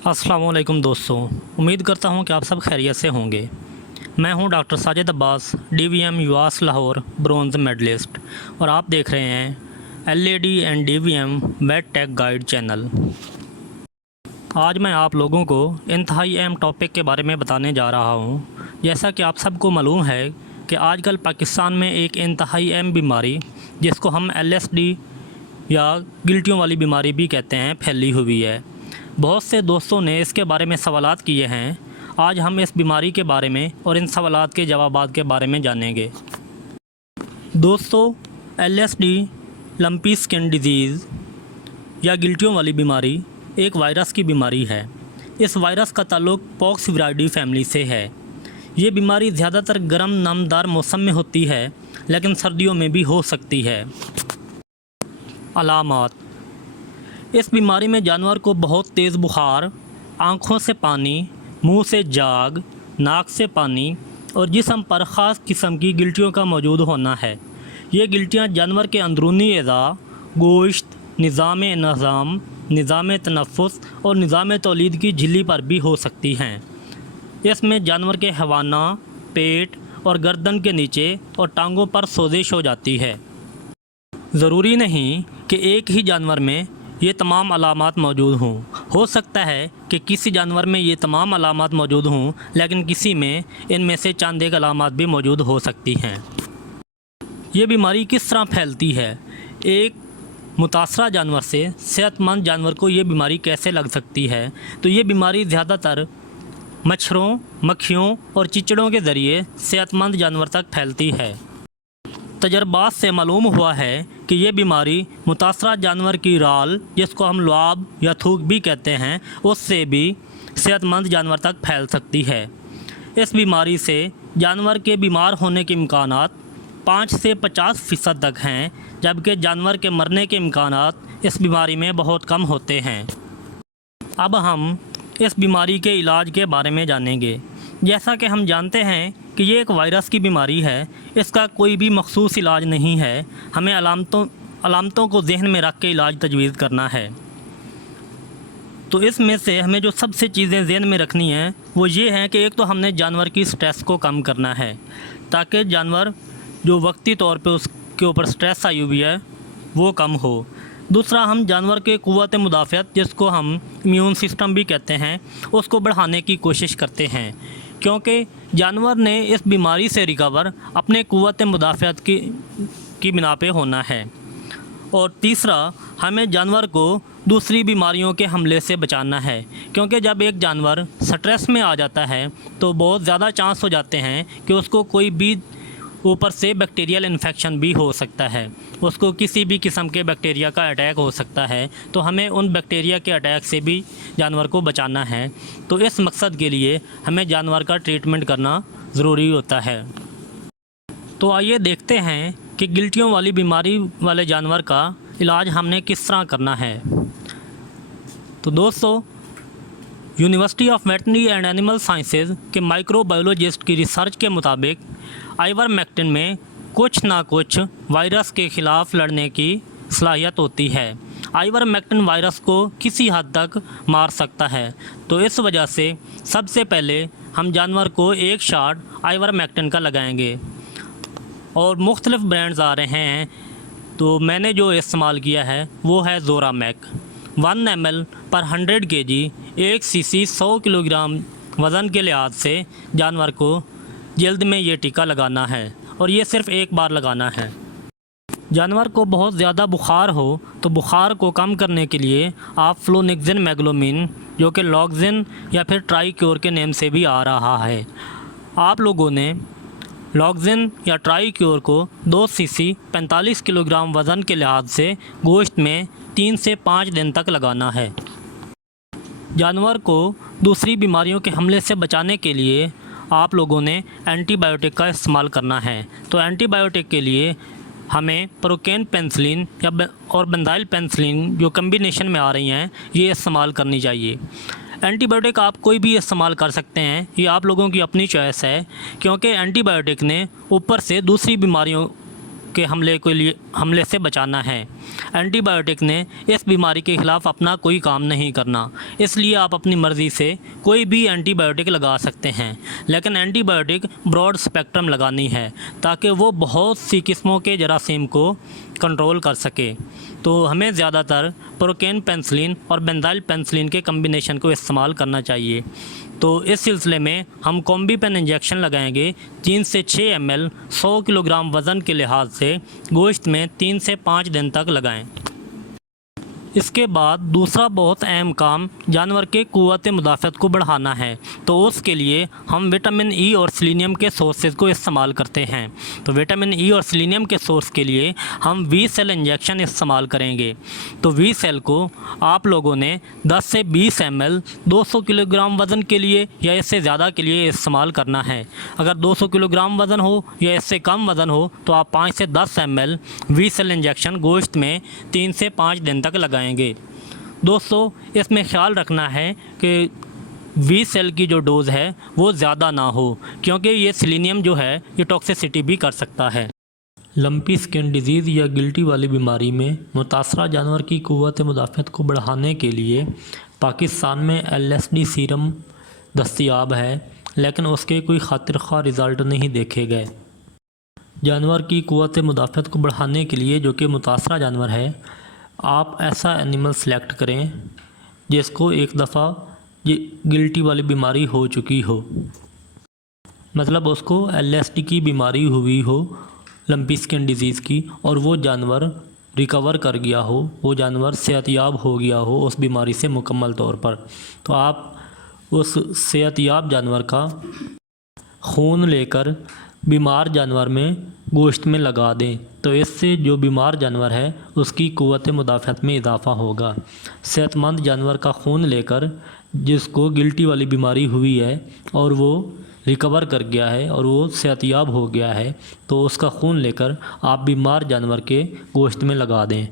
अस्सलाम वालेकुम दोस्तों, उम्मीद करता हूँ कि आप सब खैरियत से होंगे। मैं हूँ doctor Sajid Abbas, DVM UVAS Lahore bronze medallist, और आप देख रहे हैं LAD and DVM vet tech guide channel. आज मैं आप लोगों को इंतहाई अहम टॉपिक के बारे में बताने जा रहा हूँ। जैसा कि आप सबको मालूम है कि आजकल पाकिस्तान में एक इंतहाई अहम बीमारी, जिसको हम एलएसडी या गिल्टियों वाली बीमारी भी कहते हैं, फैली हुई है। बहुत से दोस्तों ने इसके बारे में सवालात किए हैं। आज हम इस बीमारी के बारे में और इन सवालात के जवाबात के बारे में जानेंगे। दोस्तों, एलएसडी लंपी स्किन डिजीज़ या गिल्टियों वाली बीमारी एक वायरस की बीमारी है। इस वायरस का ताल्लुक़ पॉक्सविराइडी फैमिली से है। ये बीमारी ज़्यादातर गर्म नमदार मौसम में होती है, लेकिन सर्दियों में भी हो सकती है। अलामात: इस बीमारी में जानवर को बहुत तेज़ बुखार, आँखों से पानी, मुंह से जाग, नाक से पानी और जिस्म पर ख़ास किस्म की गिल्टियों का मौजूद होना है। ये गिल्टियाँ जानवर के अंदरूनी अज़ा, गोश्त, निज़ाम तनफ़ुस और निज़ाम तौलीद की झिल्ली पर भी हो सकती हैं। इसमें जानवर के हवाना, पेट और गर्दन के नीचे और टांगों पर सोजिश हो जाती है। ज़रूरी नहीं कि एक ही जानवर में ये तमाम अलामात मौजूद हों। हो सकता है कि किसी जानवर में ये तमाम अलामात मौजूद हों, लेकिन किसी में इनमें से चंद एक अलामात भी मौजूद हो सकती हैं। ये बीमारी किस तरह फैलती है? एक मुतासरा जानवर से सेहतमंद जानवर को ये बीमारी कैसे लग सकती है? तो ये बीमारी ज़्यादातर मच्छरों, मक्खियों और चिचड़ों के ज़रिए सेहतमंद जानवर तक फैलती है। तजर्बात से मालूम हुआ है कि ये बीमारी मुतासरा जानवर की राल, जिसको हम लुआब या थूक भी कहते हैं, उससे भी सेहतमंद जानवर तक फैल सकती है। इस बीमारी से जानवर के बीमार होने के इम्कानात 5 से 50% तक हैं, जबकि जानवर के मरने के इम्कानात इस बीमारी में बहुत कम होते हैं। अब हम इस बीमारी के इलाज के बारे में जानेंगे। जैसा कि हम जानते हैं कि ये एक वायरस की बीमारी है, इसका कोई भी मखसूस इलाज नहीं है। हमें अलामतों को जहन में रख के इलाज तजवीज़ करना है। तो इसमें से हमें जो सबसे चीज़ें जहन में रखनी हैं वो ये हैं कि एक तो हमने जानवर की स्ट्रेस को कम करना है, ताकि जानवर जो वक्ती तौर पे उसके ऊपर स्ट्रेस आई हुई है वो कम हो। दूसरा, हम जानवर के क़ुव्वत मुदाफ़अत, जिसको हम इम्यून सिस्टम भी कहते हैं, उसको बढ़ाने की कोशिश करते हैं, क्योंकि जानवर ने इस बीमारी से रिकवर अपने क़ुव्वत मुदाफ़अत की बिना पे होना है। और तीसरा, हमें जानवर को दूसरी बीमारियों के हमले से बचाना है, क्योंकि जब एक जानवर स्ट्रेस में आ जाता है तो बहुत ज़्यादा चांस हो जाते हैं कि उसको कोई भी ऊपर से बैक्टीरियल इन्फेक्शन भी हो सकता है, उसको किसी भी किस्म के बैक्टीरिया का अटैक हो सकता है। तो हमें उन बैक्टीरिया के अटैक से भी जानवर को बचाना है। तो इस मकसद के लिए हमें जानवर का ट्रीटमेंट करना ज़रूरी होता है। तो आइए देखते हैं कि गिल्टियों वाली बीमारी वाले जानवर का इलाज हमने किस तरह करना है। तो दोस्तों, university of veterinary and animal sciences के माइक्रोबायोलॉजिस्ट की रिसर्च के मुताबिक आइवरमेक्टिन में कुछ ना कुछ वायरस के ख़िलाफ़ लड़ने की सलाहियत होती है। आइवरमेक्टिन वायरस को किसी हद तक मार सकता है। तो इस वजह से सबसे पहले हम जानवर को एक शॉट आइवरमेक्टिन का लगाएंगे, और मुख्तलिफ़ ब्रांड्स आ रहे हैं। तो मैंने जो इस्तेमाल किया है वो है ज़ोरामैक। 1 ml पर 100 kg 1 cc 100 किलोग्राम वज़न के लिहाज से जानवर को जल्द में ये टीका लगाना है, और ये सिर्फ़ एक बार लगाना है। जानवर को बहुत ज़्यादा बुखार हो तो बुखार को कम करने के लिए आप फ्लोनिक्सिन मैग्लोमिन, जो कि लॉक्सिन या फिर ट्राईक्योर के नेम से भी आ रहा है, आप लोगों ने लॉक्सिन या ट्राईक्योर को 2 cc 45 किलोग्राम वज़न के लिहाज से गोश्त में 3 से 5 दिन तक लगाना है। जानवर को दूसरी बीमारियों के हमले से बचाने के लिए आप लोगों ने एंटीबायोटिक का इस्तेमाल करना है। तो एंटीबायोटिक के लिए हमें प्रोकेन पेनिसिलिन और बेंजाइल पेनिसिलिन, जो कम्बिनेशन में आ रही हैं, ये इस्तेमाल करनी चाहिए। एंटीबायोटिक आप कोई भी इस्तेमाल कर सकते हैं, ये आप लोगों की अपनी चॉइस है, क्योंकि एंटीबायोटिक ने ऊपर से दूसरी बीमारियों के हमले से बचाना है। एंटीबायोटिक ने इस बीमारी के ख़िलाफ़ अपना कोई काम नहीं करना, इसलिए आप अपनी मर्ज़ी से कोई भी एंटीबायोटिक लगा सकते हैं, लेकिन एंटीबायोटिक ब्रॉड स्पेक्ट्रम लगानी है ताकि वो बहुत सी किस्मों के जरासीम को कंट्रोल कर सके। तो हमें ज़्यादातर प्रोकेन पेंसिलिन और बेंजाइल पेंसिलिन के कम्बिनेशन को इस्तेमाल करना चाहिए। तो इस सिलसिले में हम कॉम्बीपेन इंजेक्शन लगाएंगे 3 से 6 ml 100 किलोग्राम वज़न के लिहाज से गोश्त में 3 से 5 दिन तक लगाएं। इसके बाद दूसरा बहुत अहम काम जानवर के क़ुव्वत मुदाफ़त को बढ़ाना है, तो उसके लिए हम विटामिन ई और सेलेनियम के सोर्सेज को इस्तेमाल करते हैं। तो विटामिन ई और सेलेनियम के सोर्स के लिए हम वी सेल इंजेक्शन इस्तेमाल करेंगे। तो वी सेल को आप लोगों ने 10 से 20 ml 200 किलोग्राम वज़न के लिए या इससे ज़्यादा के लिए इस्तेमाल करना है। अगर 200 किलोग्राम वज़न हो या इससे कम वज़न हो तो आप 5 से 10 ml वी सेल इंजेक्शन गोश्त में 3 से 5 दिन तक लगाएंगे। दोस्तों, इसमें ख्याल रखना है कि वी सेल की जो डोज़ है वो ज़्यादा ना हो, क्योंकि ये सेलेनियम जो है ये टॉक्सिसिटी भी कर सकता है। लंपी स्किन डिजीज़ या गिल्टी वाली बीमारी में मुतासरा जानवर की क़ुव्वत मुदाफ़त को बढ़ाने के लिए पाकिस्तान में LSD सीरम दस्तयाब है, लेकिन उसके कोई खातिर ख्वाह रिज़ल्ट नहीं देखे गए। जानवर की क़ुव्वत मुदाफ़त को बढ़ाने के लिए जो कि मुतासरा जानवर है, आप ऐसा एनिमल सेलेक्ट करें जिसको एक दफ़ा ये गिल्टी वाली बीमारी हो चुकी हो, मतलब उसको LSD की बीमारी हुई हो, लंपी स्किन डिजीज़ की, और वो जानवर रिकवर कर गया हो, वो जानवर सेहतयाब हो गया हो उस बीमारी से मुकम्मल तौर पर। तो आप उस सेहतयाब जानवर का खून लेकर बीमार जानवर में गोश्त में लगा दें, तो इससे जो बीमार जानवर है उसकी क़ुव्वत मुदाफ़त में इजाफ़ा होगा। सेहतमंद जानवर का खून लेकर जिसको गिल्टी वाली बीमारी हुई है और वो रिकवर कर गया है और वो सेहतयाब हो गया है, तो उसका खून लेकर आप बीमार जानवर के गोश्त में लगा दें।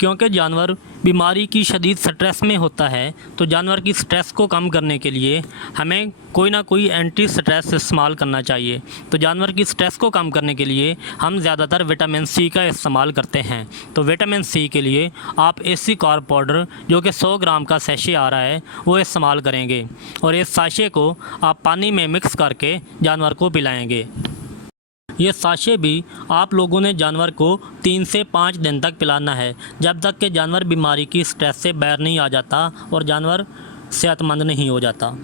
क्योंकि जानवर बीमारी की शदीद स्ट्रेस में होता है, तो जानवर की स्ट्रेस को कम करने के लिए हमें कोई ना कोई एंटी स्ट्रेस इस्तेमाल करना चाहिए। तो जानवर की स्ट्रेस को कम करने के लिए हम ज़्यादातर विटामिन सी का इस्तेमाल करते हैं। तो विटामिन सी के लिए आप एसी कार्ब पाउडर जो कि 100 ग्राम का सैशे आ रहा है वो इस्तेमाल करेंगे, और इस साशे को आप पानी में मिक्स करके जानवर को पिलाएँगे। ये साशे भी आप लोगों ने जानवर को 3 से 5 दिन तक पिलाना है, जब तक कि जानवर बीमारी की स्ट्रेस से बाहर नहीं आ जाता और जानवर सेहतमंद नहीं हो जाता।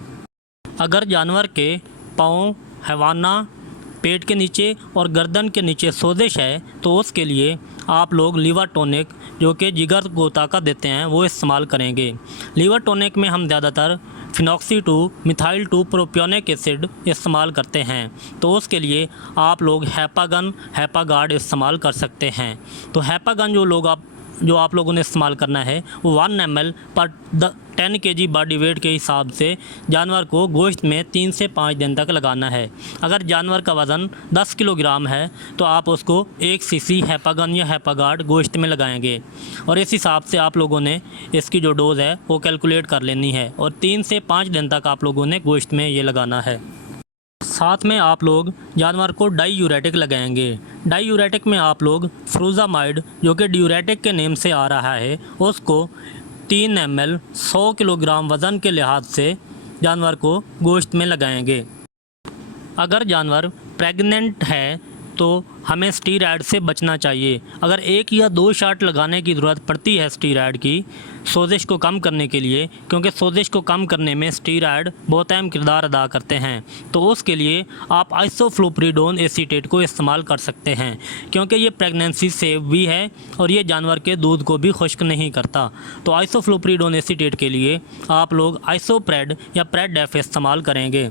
अगर जानवर के पाँव, हैवाना, पेट के नीचे और गर्दन के नीचे सोजिश है तो उसके लिए आप लोग लीवर टॉनिक जो कि जिगर को ताकत देते हैं वो इस्तेमाल करेंगे। लीवर टॉनिक में हम ज़्यादातर फिनॉक्सी 2 मिथाइल 2 प्रोपियोनिक एसिड इस्तेमाल करते हैं, तो उसके लिए आप लोग हैपागन, हैपागार्ड इस्तेमाल कर सकते हैं। तो हैपागन जो आप लोगों ने इस्तेमाल करना है वो 1 ml पर 10 kg बॉडी वेट के हिसाब से जानवर को गोश्त में 3 से 5 दिन तक लगाना है। अगर जानवर का वज़न 10 किलोग्राम है तो आप उसको 1 cc हैपागन या हैपागार्ड गोश्त में लगाएंगे, और इस हिसाब से आप लोगों ने इसकी जो डोज़ है वो कैलकुलेट कर लेनी है, और 3 से 5 दिन तक आप लोगों ने गोश्त में ये लगाना है। साथ में आप लोग जानवर को डाईयूरेटिक लगाएंगे। डाईयूरेटिक में आप लोग फ्रूजामाइड जो कि डियूरेटिक के नेम से आ रहा है उसको 3 ml 100 किलोग्राम वज़न के लिहाज से जानवर को गोश्त में लगाएंगे। अगर जानवर प्रेग्नेंट है तो हमें स्टीरॉयड से बचना चाहिए। अगर 1 या 2 शॉट लगाने की ज़रूरत पड़ती है स्टीरॉयड की सोजिश को कम करने के लिए, क्योंकि सोजिश को कम करने में स्टीरॉयड बहुत अहम किरदार अदा करते हैं, तो उसके लिए आप आइसोफ्लोप्रिडोन एसीटेट को इस्तेमाल कर सकते हैं, क्योंकि ये प्रेगनेंसी सेफ भी है और ये जानवर के दूध को भी खुश्क नहीं करता। तो आइसोफ्लोप्रिडोन एसीटेट के लिए आप लोग आइसोप्रेड या प्रेडेफ इस्तेमाल करेंगे।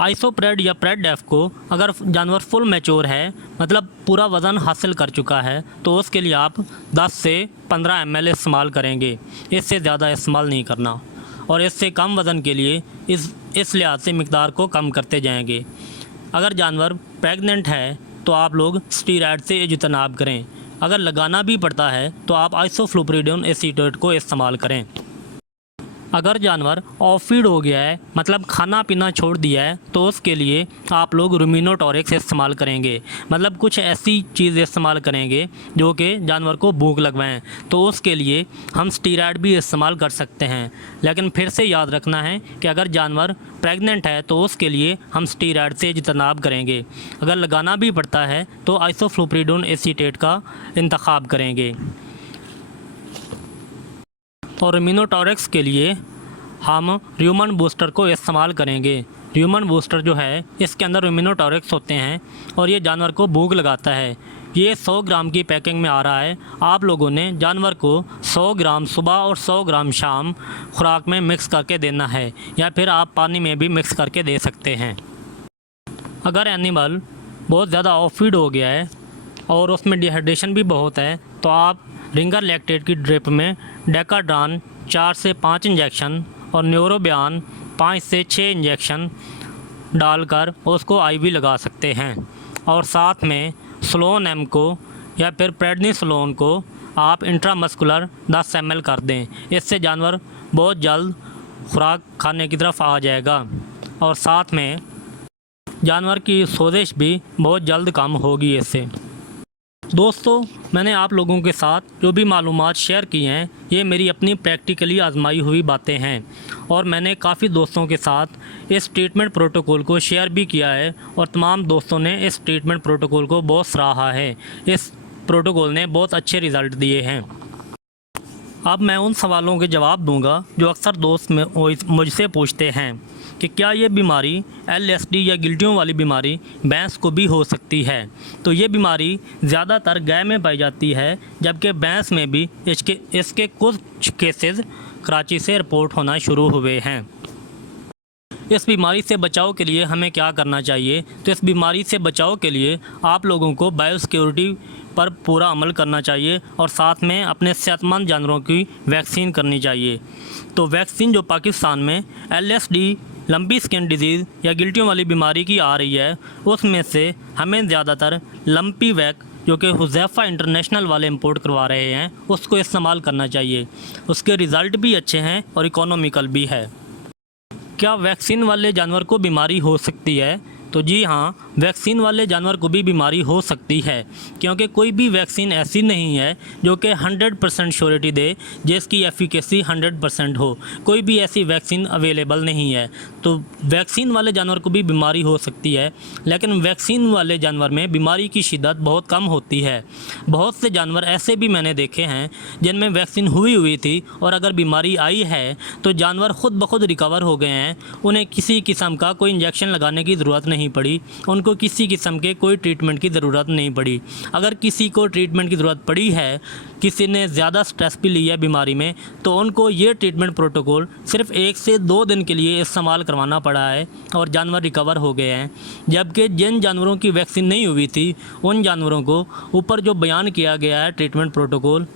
आइसोप्रेड या प्रेडेफ को अगर जानवर फुल मैच्योर है, मतलब पूरा वज़न हासिल कर चुका है, तो उसके लिए आप 10 से 15 ml इस्तेमाल करेंगे, इससे ज़्यादा इस्तेमाल नहीं करना, और इससे कम वज़न के लिए इस लिहाज से मिकदार को कम करते जाएंगे। अगर जानवर प्रेग्नेंट है तो आप लोग स्टीरॉयड से इज्तनाब करें। अगर लगाना भी पड़ता है तो आप आइसोफ्लोप्रिडोन एसीटेट को इस्तेमाल करें। अगर जानवर ऑफ फीड हो गया है, मतलब खाना पीना छोड़ दिया है, तो उसके लिए आप लोग रुमिनोटॉरिक्स इस्तेमाल करेंगे। मतलब कुछ ऐसी चीज़ इस्तेमाल करेंगे जो कि जानवर को भूख लगवाएं। तो उसके लिए हम स्टीरॉयड भी इस्तेमाल कर सकते हैं। लेकिन फिर से याद रखना है कि अगर जानवर प्रेग्नेंट है तो उसके लिए हम स्टीरॉयड से इज्तनाब करेंगे। अगर लगाना भी पड़ता है तो आइसोफ्लोप्रिडोन एसीटेट का इंतखाब करेंगे। और रुमिनोटॉरिक्स के लिए हम र्यूमन बूस्टर को इस्तेमाल करेंगे। र्यूमन बूस्टर जो है, इसके अंदर रुमिनोटॉरिक्स होते हैं और ये जानवर को भूख लगाता है। ये 100 ग्राम की पैकिंग में आ रहा है। आप लोगों ने जानवर को 100 ग्राम सुबह और 100 ग्राम शाम खुराक में मिक्स करके देना है, या फिर आप पानी में भी मिक्स करके दे सकते हैं। अगर एनिमल बहुत ज़्यादा ऑफ फीड हो गया है और उसमें डिहाइड्रेशन भी बहुत है, तो आप रिंगर लैक्टेट की ड्रिप में डेकाड्रान 4 से 5 इंजेक्शन और न्यूरोबियान 5 से 6 इंजेक्शन डालकर उसको आईवी लगा सकते हैं। और साथ में स्लोन एम को या फिर प्रेडनिसोलोन को आप इंट्रामस्कुलर 10 ml कर दें। इससे जानवर बहुत जल्द खुराक खाने की तरफ आ जाएगा और साथ में जानवर की सोजिश भी बहुत जल्द कम होगी इससे। दोस्तों, मैंने आप लोगों के साथ जो भी मालूमात शेयर की हैं, ये मेरी अपनी प्रैक्टिकली आजमाई हुई बातें हैं और मैंने काफ़ी दोस्तों के साथ इस ट्रीटमेंट प्रोटोकॉल को शेयर भी किया है और तमाम दोस्तों ने इस ट्रीटमेंट प्रोटोकॉल को बहुत सराहा है। इस प्रोटोकॉल ने बहुत अच्छे रिज़ल्ट दिए हैं। अब मैं उन सवालों के जवाब दूंगा जो अक्सर दोस्त मुझसे पूछते हैं कि क्या ये बीमारी LSD या गिल्टियों वाली बीमारी भैंस को भी हो सकती है। तो ये बीमारी ज़्यादातर गाय में पाई जाती है, जबकि भैंस में भी इसके कुछ केसेस कराची से रिपोर्ट होना शुरू हुए हैं। इस बीमारी से बचाव के लिए हमें क्या करना चाहिए? तो इस बीमारी से बचाव के लिए आप लोगों को बायोसिक्योरिटी पर पूरा अमल करना चाहिए और साथ में अपने सेहतमंद जानवरों की वैक्सीन करनी चाहिए। तो वैक्सीन जो पाकिस्तान में LSD, लंबी स्किन डिजीज़ या गिल्टियों वाली बीमारी की आ रही है, उसमें से हमें ज़्यादातर लंपी वैक जो कि हुज़ैफ़ा इंटरनेशनल वाले इंपोर्ट करवा रहे हैं, उसको इस्तेमाल करना चाहिए। उसके रिज़ल्ट भी अच्छे हैं और इकोनॉमिकल भी है। क्या वैक्सीन वाले जानवर को बीमारी हो सकती है? तो जी हाँ, वैक्सीन वाले जानवर को भी बीमारी हो सकती है, क्योंकि कोई भी वैक्सीन ऐसी नहीं है जो कि 100% श्योरिटी दे, जिसकी एफिकेसी 100% हो। कोई भी ऐसी वैक्सीन अवेलेबल नहीं है। तो वैक्सीन वाले जानवर को भी बीमारी हो सकती है, लेकिन वैक्सीन वाले जानवर में बीमारी की शिद्दत बहुत कम होती है। बहुत से जानवर ऐसे भी मैंने देखे हैं जिनमें वैक्सीन हुई थी और अगर बीमारी आई है तो जानवर खुद ब खुद रिकवर हो गए हैं। उन्हें किसी किस्म का कोई इंजेक्शन लगाने की ज़रूरत नहीं पड़ी, उनको किसी किस्म के कोई ट्रीटमेंट की ज़रूरत नहीं पड़ी। अगर किसी को ट्रीटमेंट की ज़रूरत पड़ी है, किसी ने ज़्यादा स्ट्रेस भी लिया बीमारी में, तो उनको ये ट्रीटमेंट प्रोटोकॉल सिर्फ 1 से 2 दिन के लिए इस्तेमाल करवाना पड़ा है और जानवर रिकवर हो गए हैं। जबकि जिन जानवरों की वैक्सीन नहीं हुई थी, उन जानवरों को ऊपर जो बयान किया गया है ट्रीटमेंट प्रोटोकॉल,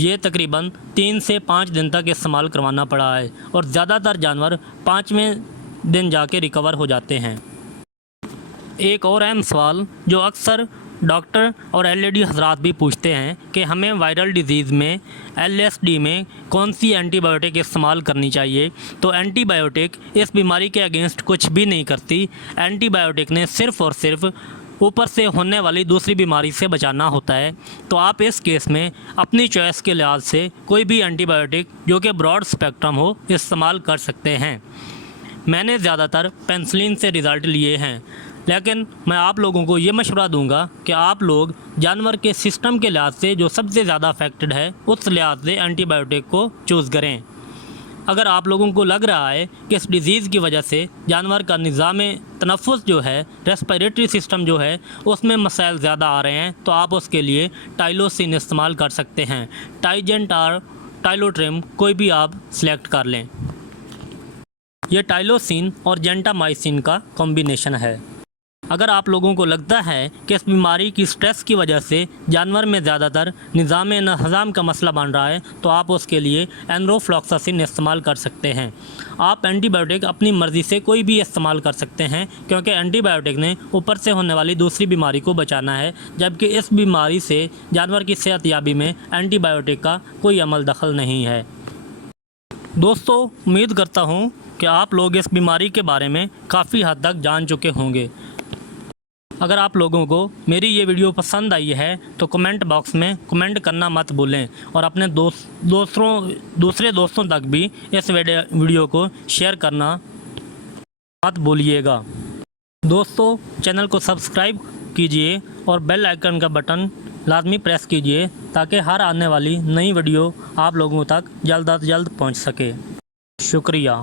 ये तकरीबन 3 से 5 दिन तक इस्तेमाल करवाना पड़ा है और ज़्यादातर जानवर 5वें दिन जाके रिकवर हो जाते हैं। एक और अहम सवाल जो अक्सर डॉक्टर और LAD हजरात भी पूछते हैं कि हमें वायरल डिजीज़ में LSD में कौन सी एंटीबायोटिक इस्तेमाल करनी चाहिए। तो एंटीबायोटिक इस बीमारी के अगेंस्ट कुछ भी नहीं करती। एंटीबायोटिक ने सिर्फ़ और सिर्फ ऊपर से होने वाली दूसरी बीमारी से बचाना होता है। तो आप इस केस में अपनी चॉइस के लिहाज से कोई भी एंटीबायोटिक जो कि ब्रॉड स्पेक्ट्रम हो इस्तेमाल कर सकते हैं। मैंने ज़्यादातर पेनिसिलिन से रिज़ल्ट लिए हैं, लेकिन मैं आप लोगों को ये मशवरा दूंगा कि आप लोग जानवर के सिस्टम के लिहाज से जो सबसे ज़्यादा अफेक्टेड है, उस लिहाज से एंटीबायोटिक को चूज़ करें। अगर आप लोगों को लग रहा है कि इस डिज़ीज़ की वजह से जानवर का निज़ाम तनफ़ुस जो है, रेस्पिरेटरी सिस्टम जो है, उसमें मसाइल ज़्यादा आ रहे हैं, तो आप उसके लिए टाइलोसिन इस्तेमाल कर सकते हैं। टाइजेंट और टाइलोट्रिम कोई भी आप सिलेक्ट कर लें। यह टाइलोसिन और जेंटामाइसिन का कॉम्बिनेशन है। अगर आप लोगों को लगता है कि इस बीमारी की स्ट्रेस की वजह से जानवर में ज़्यादातर निज़ाम हज़म का मसला बन रहा है, तो आप उसके लिए एनरोफ्लॉक्सासिन इस्तेमाल कर सकते हैं। आप एंटीबायोटिक अपनी मर्ज़ी से कोई भी इस्तेमाल कर सकते हैं, क्योंकि एंटीबायोटिक ने ऊपर से होने वाली दूसरी बीमारी को बचाना है, जबकि इस बीमारी से जानवर की सेहतयाबी में एंटीबायोटिक का कोई अमल दखल नहीं है। दोस्तों, उम्मीद करता हूँ कि आप लोग इस बीमारी के बारे में काफ़ी हद तक जान चुके होंगे। अगर आप लोगों को मेरी ये वीडियो पसंद आई है तो कमेंट बॉक्स में कमेंट करना मत भूलें और अपने दूसरे दोस्तों तक भी इस वीडियो को शेयर करना मत भूलिएगा। दोस्तों, चैनल को सब्सक्राइब कीजिए और बेल आइकन का बटन लाजमी प्रेस कीजिए ताकि हर आने वाली नई वीडियो आप लोगों तक जल्द से जल्द पहुंच सके। शुक्रिया।